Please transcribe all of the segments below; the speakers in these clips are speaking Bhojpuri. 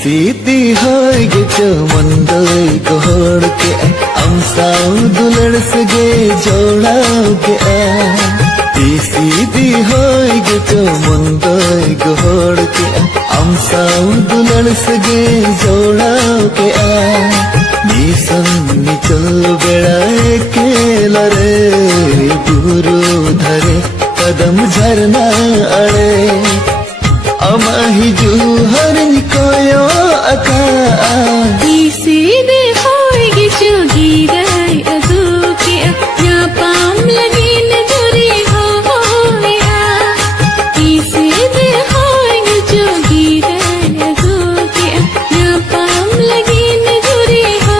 सीती होगे जो मंदोई गोड़ के अमसाऊ दुलड़ सगे जोड़ाओ के सीधी होगे जो मंदोई गोड़ के अमसाऊ दुलड़ सगे जोड़ाओ के नीसन निचल बेड़ाए के लरे गुरु धरे कदम झरना अड़े अमाही जुहरन कोयो अका सीधे होएगी चुगी राय अगू के या पाम लगी नजरे हो या सीधे होएगी चुगी राय अगू के या पाम लगी नजरे हो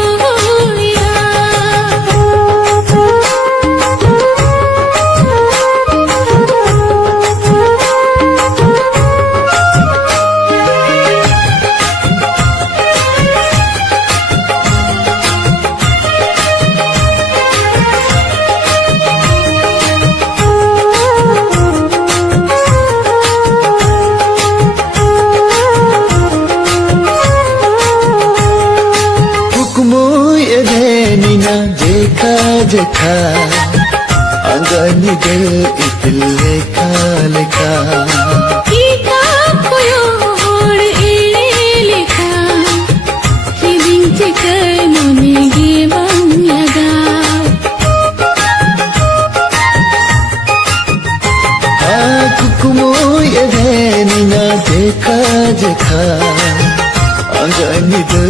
जेखा जेखा अंगनी दे इतिल लेखा लेखा ईका कोयोड़ लेखा हिबिंग चिकर मोने गे बंग लगा कुकुमो ये निना जेखा जेखा अंगनी दे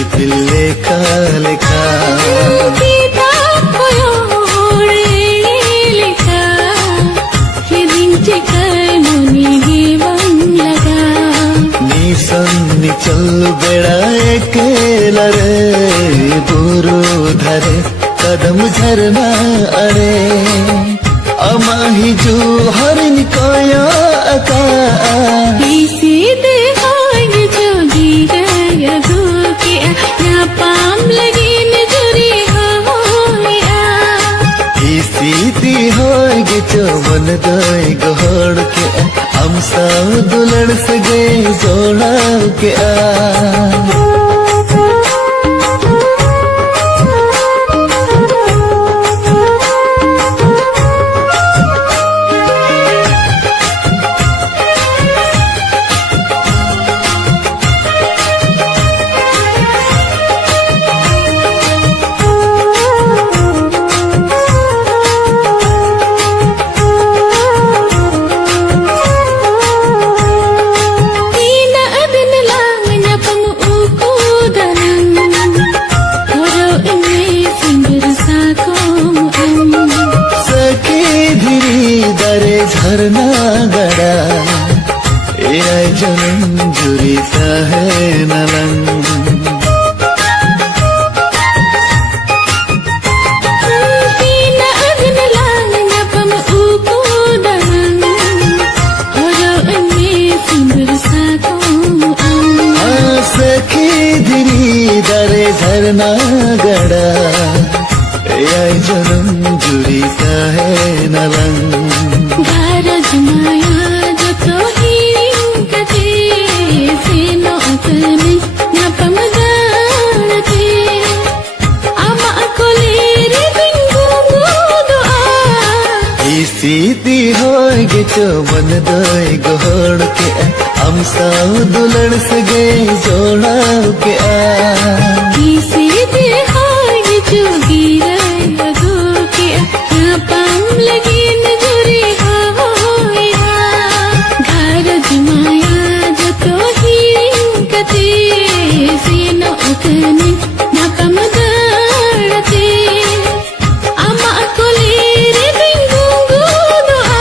इतिल लेखा लेखा चल बेड़ाए के लरे बुरु धरे कदम झरना अड़े अमाही जू हरिन कोया अका सीधे होएगी जोगी राय अगू के या पाम लगी नजरे हो या सीधी होएगी जो मन दोई गोड़ के हमसा दुलड़ सगे जोड़ा के झरना गड़ा ए जन्म जुरीता है नलंग सखी धीरी दरे झरना गड़ा ए जन्म जुरीता है नलंग माया जो तो ही कथे से नो कने ना पमदाते आमा कोले रे बिंगु दुआ सीधी होगे जो मन दोई गोड़ के हमसा दुलड़ सगे जोड़ा के सीधे होगे जोगी राय अगू के या पाम लगी नजरे माया जो तो ही कते से नो कने ना पमदाते आमा कोले रे बिंगु दुआ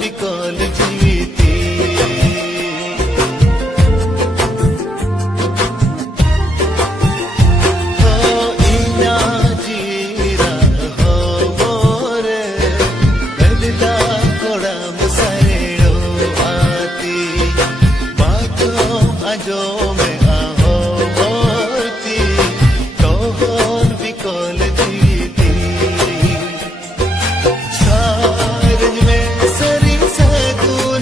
बिकॉल जीती हो इना जीरा हो मोरे गलदा कोड़ा मुसारेड़ो आती बातों आजो में आहो मोती तोहर बिकॉल जीती सारज में सरी सगुन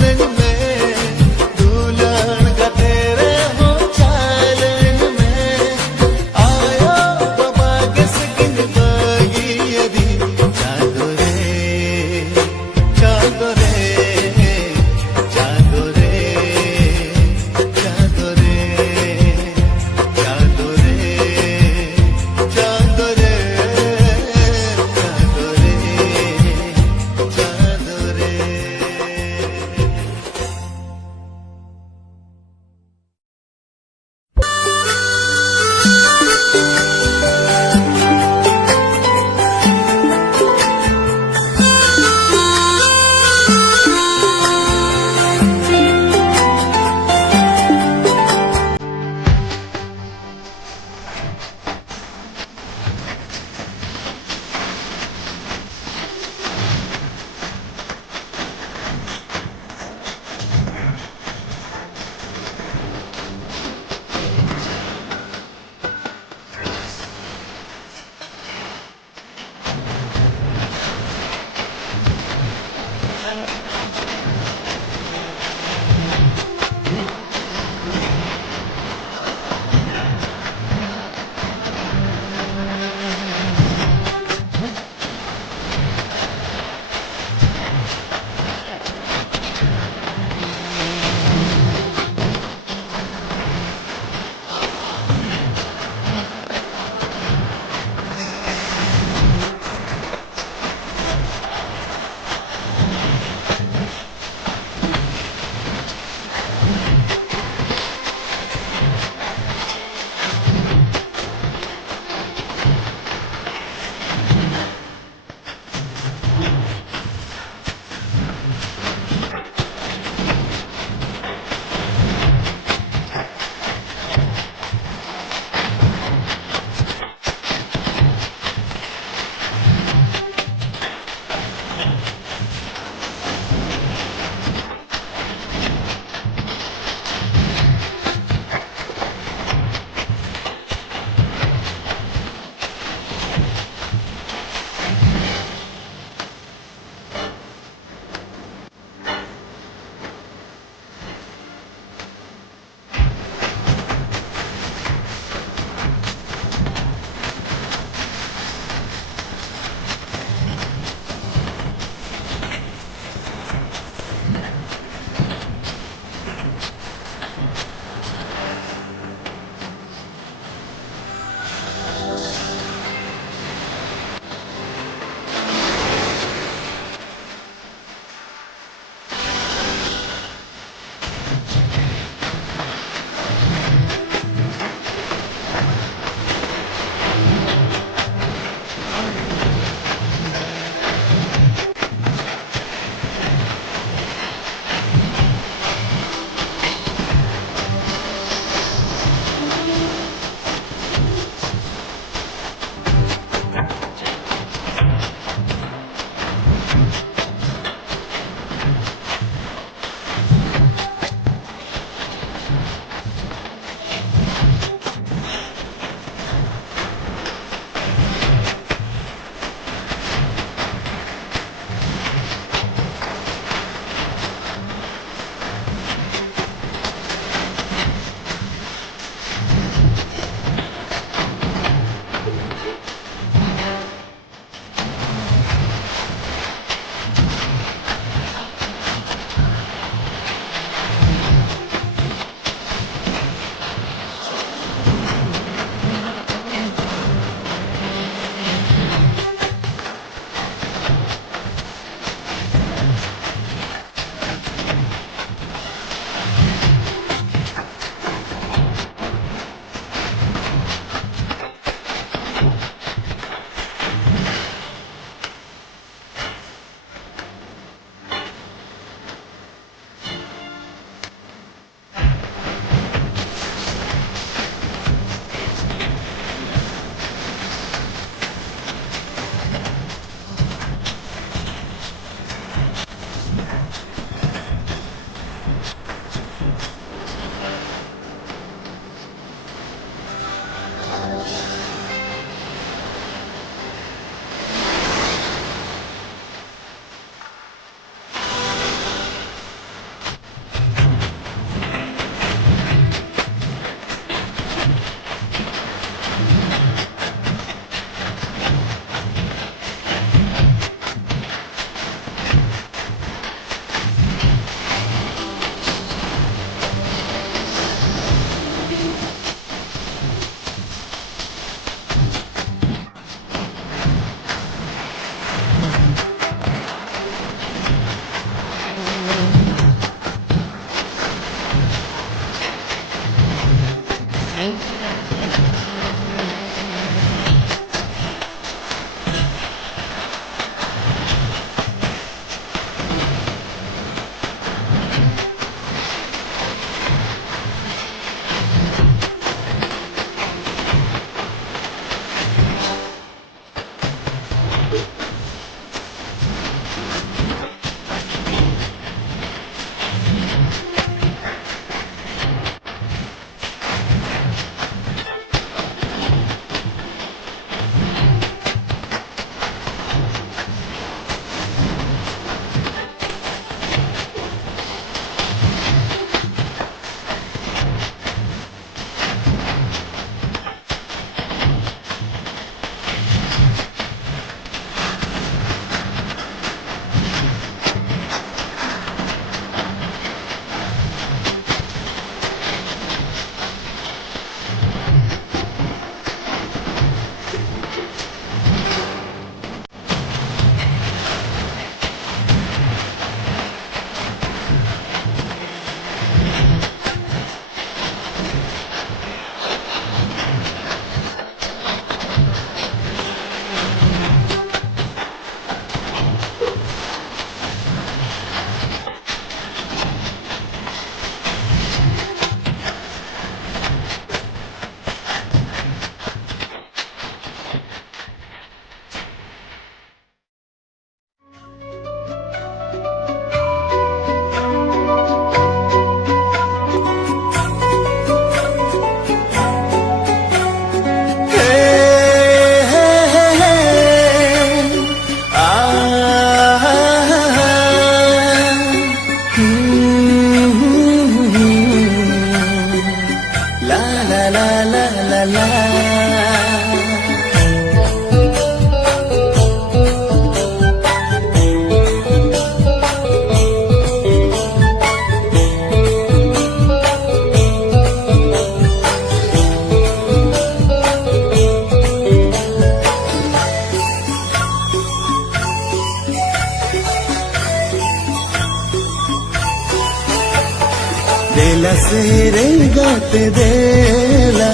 देला सेरे गाते देला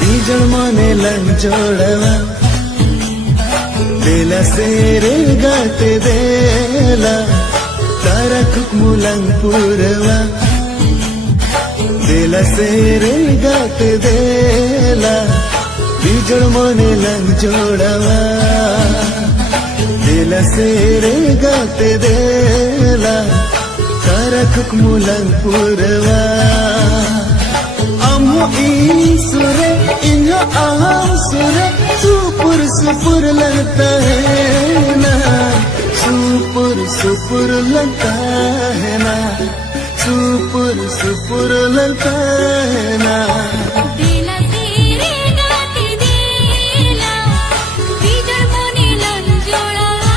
बीजन मने लंजोड़वा देला सेरे गाते देला तारा कुकमुलंग पुरवा देला सेरे गाते देला बीजन मने लंजोड़वा देला सेरे गाते देला तारा कुकमुलंग पुरवा Amu isure inyo aham sure Supur supur लगता है ना Supur supur लगता है ना Supur supur लगता है ना देला तेरे गाते देला बीजड़ मोने लंजोड़वा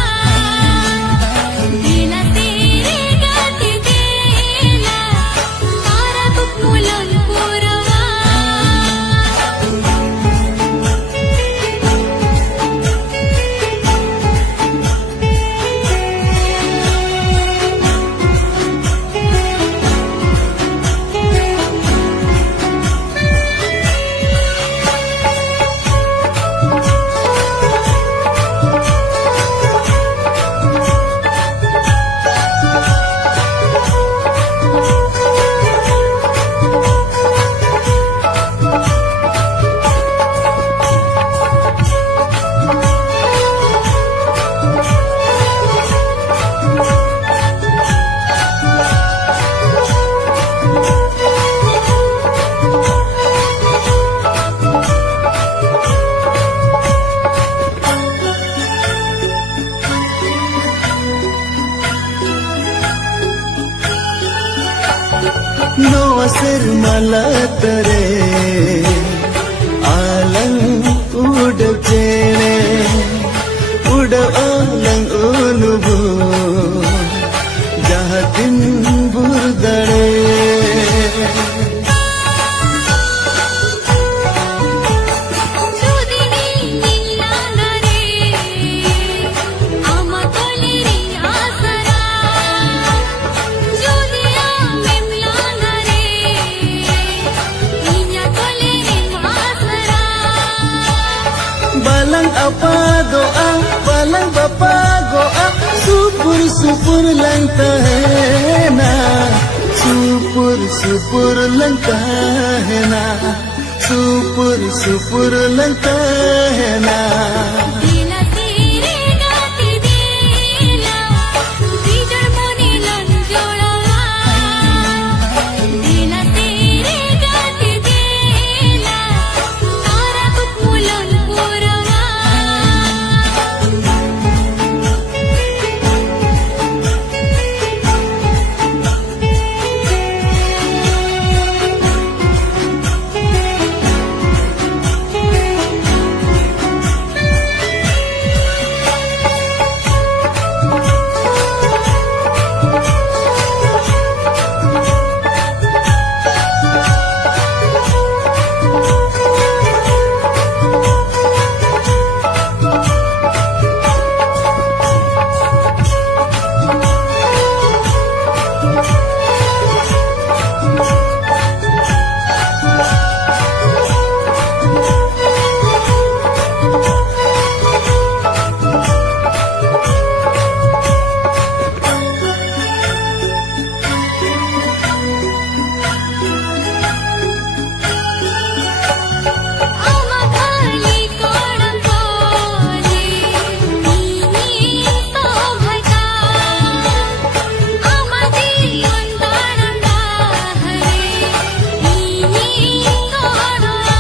देला तेरे गाते देला तारा कुकमुलंग पुरवा No hacer malatare alang udah cene udah alang unubu jahatin burdare Jodini nillana re ama koliri asara Jodiya memlana re inya koliri asara balang apa doa balang bapa goa supur supur langta hai na supur supur langta hai na supur supur langta hai na देला तेरे गाते देला बीजड़ मोने लंजोड़वा देला तेरे गाते देला तारा कुकमुलंग पुरवा Ama khali kodam pore nini sobhata ama jiyon daram dahare nini kodwa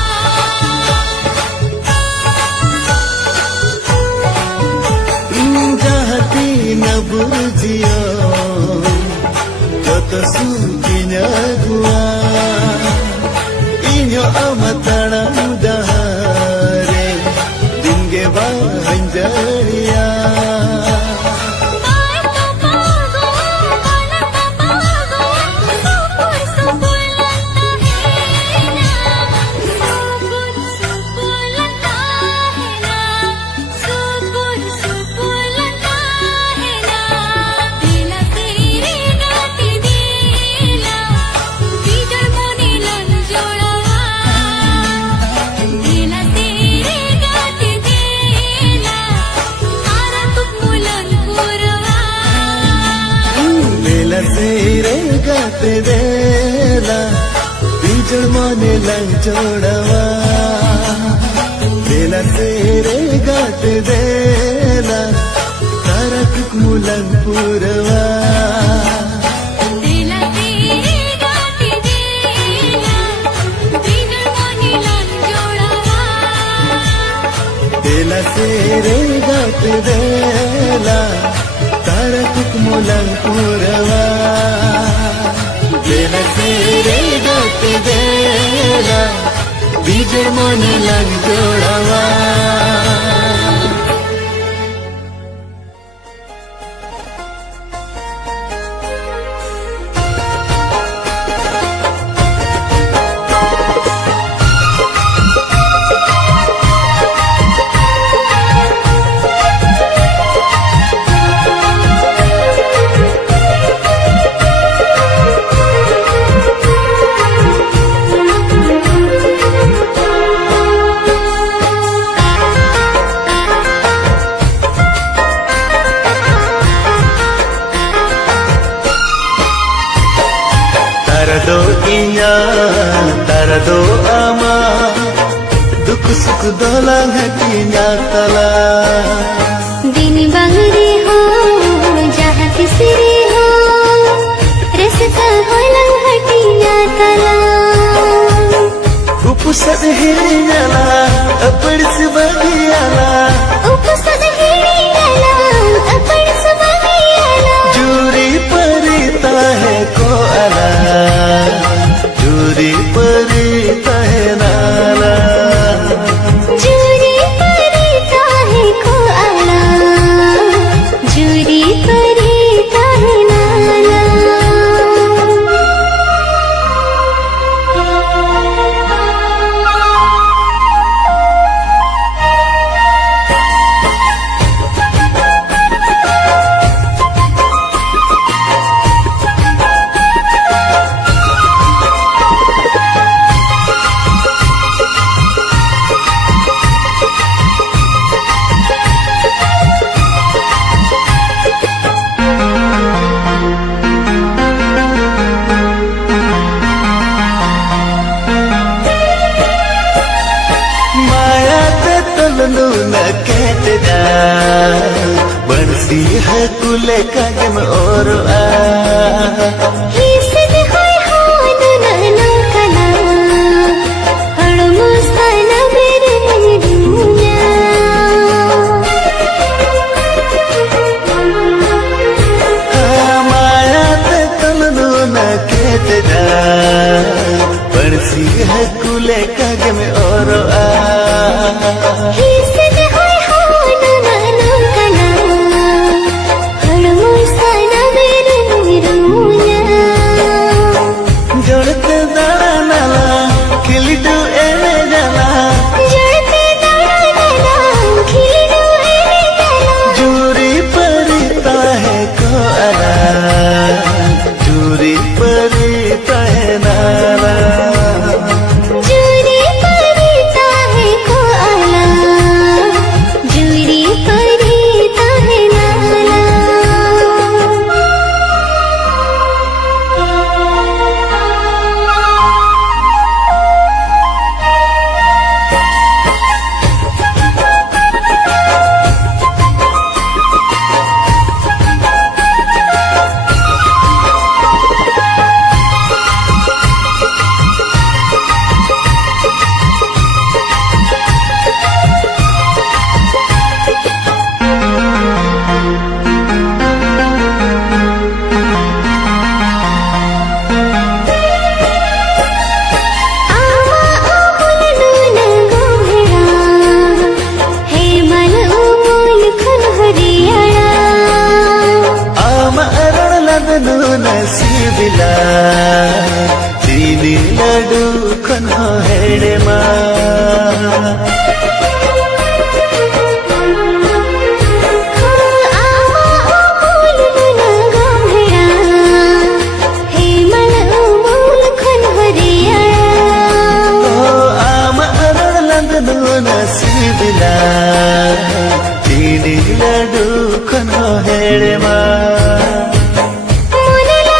jahati na burjiyo kata sukinya gua inyo amatana dahare dinge ba hanjariya Pai to pago bala to pago supur supur lagta hai na supur supur lagta hai na supur supur lagta hai na देला तेरे गाते देला देला सेरे गाते देला बीजड़ मोने लंग जोड़वा देला सेरे गाते देला तारक मुलंग पुरवा देला तेरे गाते देला बिगड़ मोनी लाल जोड़वा देला सेरे गाते देला तारक मुलंग पुरवा देला सेरे गाते देला बीजड़ मोने लंग जोड़वा Tarado inya, tarado ama, duk sukh dolang hatinya tala. दिन बंगरी हो जहाँ किसरी हो रसता हो लंघटिया तला Upusat hirinyala, apad sebagiyala. उपसद हिड़ियाला अपड़ सबगियाला Juri parita hai ko ala, juri parita hai nala. जूरी परीता है को आला जूरी परीता है नाला माया ते तलनु न कहत जा बंसी है कुले कागम और आ ही सिद होय हान ननो कला हड़ मुस्ताना मेरे दुनिया माया ते तलनु न कहत जा बंसी है कुले कागम और आ ही सिद होय हान ननो कला हड़ मुस्ताना मेरे दुनिया जोड़ते दाड़ा नाला खिलिडू एने जाला जड़ते दाड़ा नाला खिलडू एने जाला जूरी परिता है को अला जूरी परिता है नाला जूरी परीता है को आला जूरी परीता है नाला आवा ओहुलनु न गोहेड़ा हे मन ओमुल खन हरियाड़ा आम अरण लदनु नसीबिला चीनी लडू खनो हेड़े मा आवा ओहुलनु न गोहेड़ा हे मन ओमुल खन हरियाड़ा ओ आम अरण लदनु नसीबिला चीनी लडू खनो हेड़े मा मुनला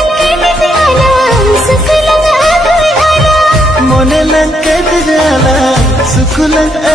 लग